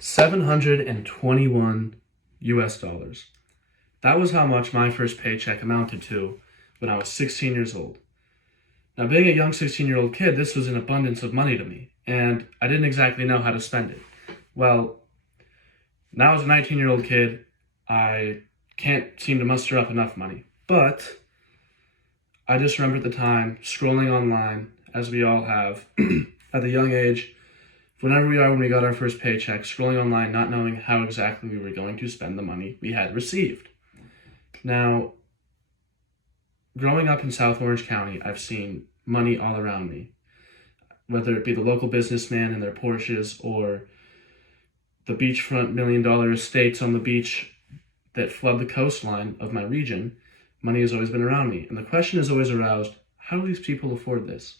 $721 US. That was how much my first paycheck amounted to when I was 16 years old. Now, being a young 16-year-old kid, this was an abundance of money to me, and I didn't exactly know how to spend it. Well, now as a 19-year-old kid, I can't seem to muster up enough money. But I just remember at the time scrolling online, as we all have, at a young age, whenever we are when we got our first paycheck, scrolling online, not knowing how exactly we were going to spend the money we had received. Now, growing up in South Orange County, I've seen money all around me, whether it be the local businessman in their Porsches or the beachfront $1 million estates on the beach that flood the coastline of my region. Money has always been around me. And the question is always aroused, how do these people afford this?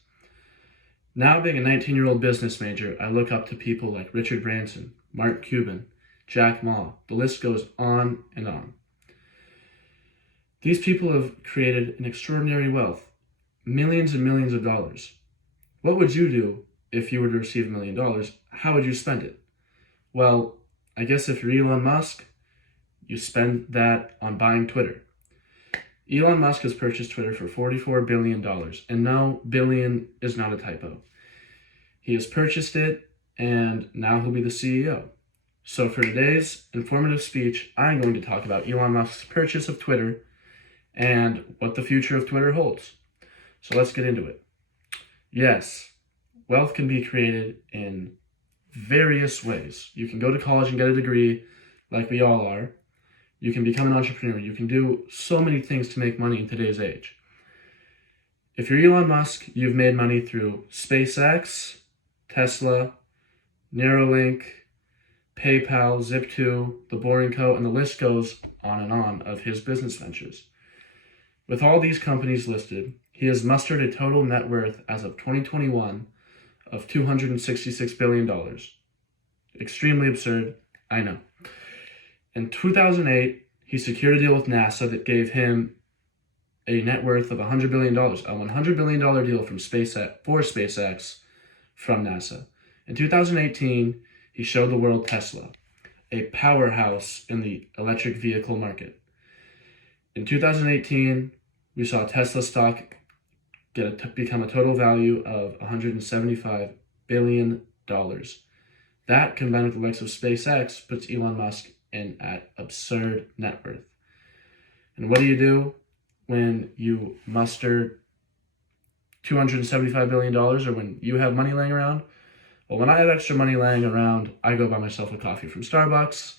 Now, being a 19-year-old business major, I look up to people like Richard Branson, Mark Cuban, Jack Ma. The list goes on and on. These people have created an extraordinary wealth, millions and millions of dollars. What would you do if you were to receive $1 million? How would you spend it? Well, I guess if you're Elon Musk, you spend that on buying Twitter. Elon Musk has purchased Twitter for $44 billion, and no, billion is not a typo. He has purchased it, and now he'll be the CEO. So for today's informative speech, I'm going to talk about Elon Musk's purchase of Twitter and what the future of Twitter holds. So let's get into it. Yes, wealth can be created in various ways. You can go to college and get a degree, like we all are. You can become an entrepreneur. You can do so many things to make money in today's age. If you're Elon Musk, you've made money through SpaceX, Tesla, Neuralink, PayPal, Zip2, The Boring Co., and the list goes on and on of his business ventures. With all these companies listed, he has mustered a total net worth as of 2021 of $266 billion. Extremely absurd, I know. In 2008, he secured a deal with NASA that gave him a net worth of $100 billion, a $100 billion deal for SpaceX from NASA. In 2018, he showed the world Tesla, a powerhouse in the electric vehicle market. In 2018, we saw Tesla stock become a total value of $175 billion. That, combined with the likes of SpaceX, puts Elon Musk in at absurd net worth. And what do you do when you muster $275 billion, or when you have money laying around? Well, when I have extra money laying around, I go buy myself a coffee from Starbucks.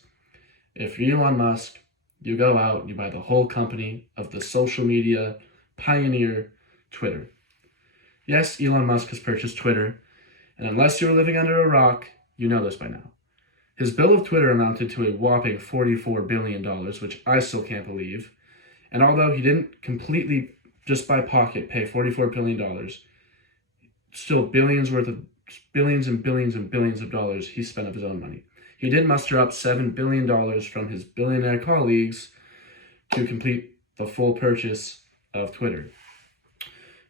If you're Elon Musk, you go out and you buy the whole company of the social media pioneer, Twitter. Yes, Elon Musk has purchased Twitter, and unless you're living under a rock, you know this by now. His bill of Twitter amounted to a whopping $44 billion, which I still can't believe. And although he didn't completely, just by pocket, pay $44 billion, still billions and billions and billions of dollars he spent of his own money. He did muster up $7 billion from his billionaire colleagues to complete the full purchase of Twitter.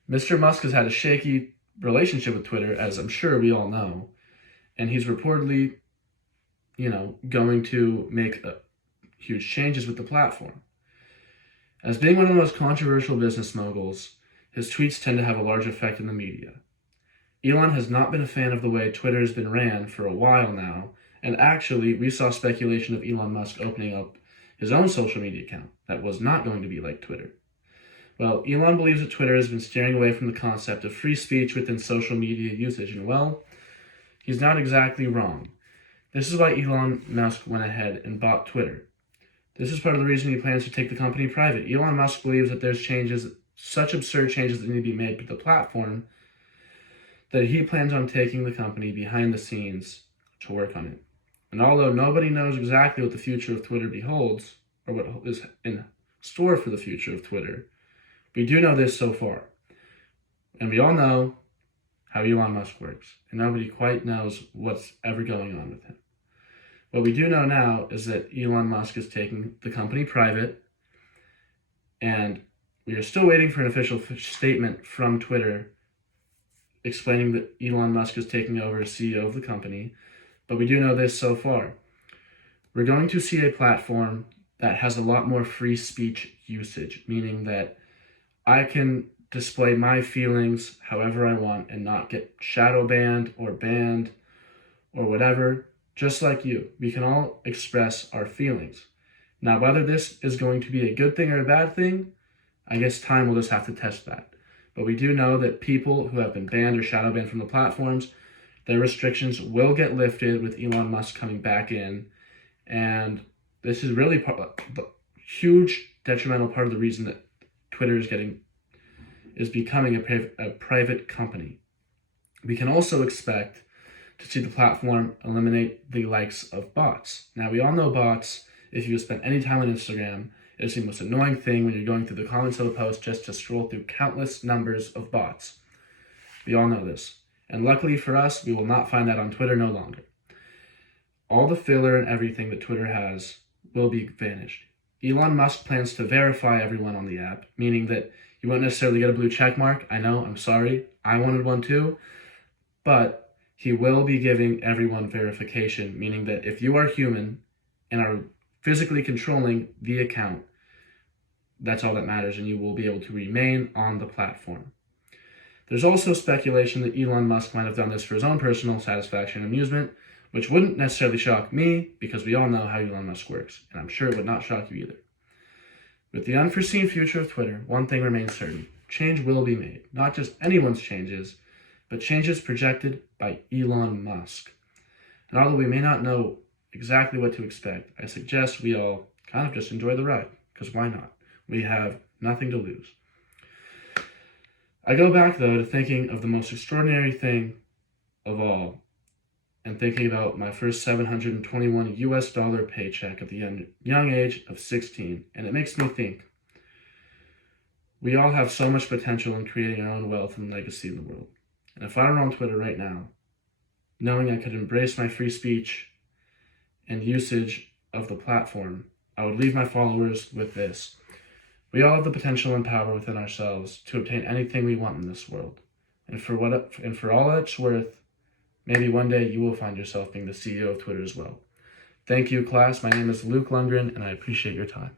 Mr. Musk has had a shaky relationship with Twitter, as I'm sure we all know, and he's reportedly, going to make huge changes with the platform. As being one of the most controversial business moguls, his tweets tend to have a large effect in the media. Elon has not been a fan of the way Twitter has been ran for a while now, and actually, we saw speculation of Elon Musk opening up his own social media account that was not going to be like Twitter. Well, Elon believes that Twitter has been steering away from the concept of free speech within social media usage, and well, he's not exactly wrong. This is why Elon Musk went ahead and bought Twitter. This is part of the reason he plans to take the company private. Elon Musk believes that there's such absurd changes that need to be made to the platform, that he plans on taking the company behind the scenes to work on it. And although nobody knows exactly what the future of Twitter beholds, or what is in store for the future of Twitter, we do know this so far. And we all know how Elon Musk works, and nobody quite knows what's ever going on with him. What we do know now is that Elon Musk is taking the company private, and we are still waiting for an official statement from Twitter explaining that Elon Musk is taking over as CEO of the company, but we do know this so far. We're going to see a platform that has a lot more free speech usage, meaning that I can display my feelings however I want and not get shadow banned or whatever. Just like you, we can all express our feelings. Now, whether this is going to be a good thing or a bad thing, I guess time will just have to test that. But we do know that people who have been banned or shadow banned from the platforms, their restrictions will get lifted with Elon Musk coming back in. And this is really the huge detrimental part of the reason that Twitter is becoming a private company. We can also expect to see the platform eliminate the likes of bots. Now, we all know bots. If you spend any time on Instagram, it's the most annoying thing when you're going through the comments of a post just to scroll through countless numbers of bots. We all know this. And luckily for us, we will not find that on Twitter no longer. All the filler and everything that Twitter has will be vanished. Elon Musk plans to verify everyone on the app, meaning that you won't necessarily get a blue check mark. I know, I'm sorry. I wanted one too. But he will be giving everyone verification, meaning that if you are human and are physically controlling the account, that's all that matters, and you will be able to remain on the platform. There's also speculation that Elon Musk might have done this for his own personal satisfaction and amusement, which wouldn't necessarily shock me because we all know how Elon Musk works, and I'm sure it would not shock you either. With the unforeseen future of Twitter, one thing remains certain. Change will be made. Not just anyone's changes, but changes projected by Elon Musk. And although we may not know exactly what to expect, I suggest we all kind of just enjoy the ride, because why not? We have nothing to lose. I go back, though, to thinking of the most extraordinary thing of all, and thinking about my first $721 paycheck at the young age of 16, and it makes me think. We all have so much potential in creating our own wealth and legacy in the world. And if I were on Twitter right now, knowing I could embrace my free speech and usage of the platform, I would leave my followers with this. We all have the potential and power within ourselves to obtain anything we want in this world. And for all it's worth, maybe one day you will find yourself being the CEO of Twitter as well. Thank you, class. My name is Luke Lundgren, and I appreciate your time.